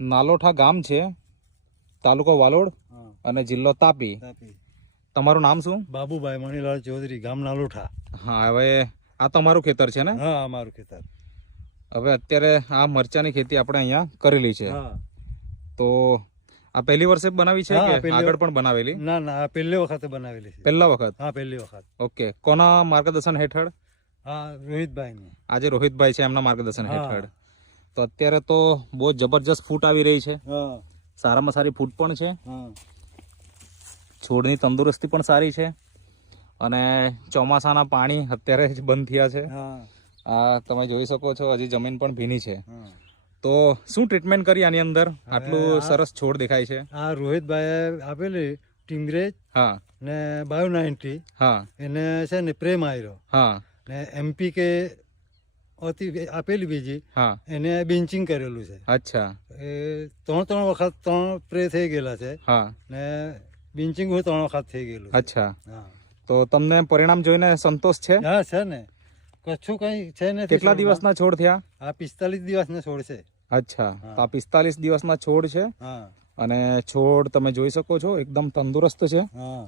નાલોઠા ગામ છે, તાલુકો વાલોડ અને જિલ્લો તાપી. તમારું નામ શું? બાબુભાઈ મણીલાલ ચૌધરી, ગામ નાલોઠા. હા, હવે આ તમારું ખેતર છે ને? હા, અમારું ખેતર. હવે અત્યારે આ મરચાની ખેતી આપણે અહીંયા કરેલી છે. હા. તો આ પહેલી વર્ષે બનાવી છે કે આગળ પણ બનાવેલી? ના ના, આ પહેલી વખતે બનાવેલી છે. પહેલા વખત? હા, પહેલી વખત. ઓકે. કોના માર્ગદર્શન હેઠળ? હા, રોહિતભાઈ. આજે રોહિતભાઈ છે એમના માર્ગદર્શન હેઠળ. તો અત્યારે તો બહુ જબરજસ્ત ફૂટ આવી રહી છે. સારામાં સારી ફૂટ પણ છે. છોડની તંદુરસ્તી પણ સારી છે અને ચોમાસાના પાણી અત્યારે જ બંધ થયા છે. આ તમે જોઈ શકો છો, હજી જમીન પણ ભીની છે. તો શું ટ્રીટમેન્ટ કરી આની અંદર? આટલું સરસ છોડ દેખાય છે. આ રોહિતભાઈ આપેલી ટિંગરેજ હા ને બાયો-90. હા, એને છે ને પ્રેમ આવ્યો. હા, ને એમપીકે આપેલી બીજી. હા, એને બેન્ચિંગ કરેલું છે. અચ્છા. એ 3 વખત 3 સ્પ્રે થઈ ગયેલા છે. હા, ને બેન્ચિંગ 3 વખત થઈ ગયેલું. અચ્છા. હા, તો તમને પરિણામ જોઈને સંતોષ છે? હા, છે ને. કશું કઈ છે ને. કેટલા દિવસના છોડ થયા? આ 45 દિવસના છોડ છે. અચ્છા. તો આ 45 દિવસના છોડ છે. હા, અને છોડ તમે જોઈ શકો છો એકદમ તંદુરસ્ત છે. હા.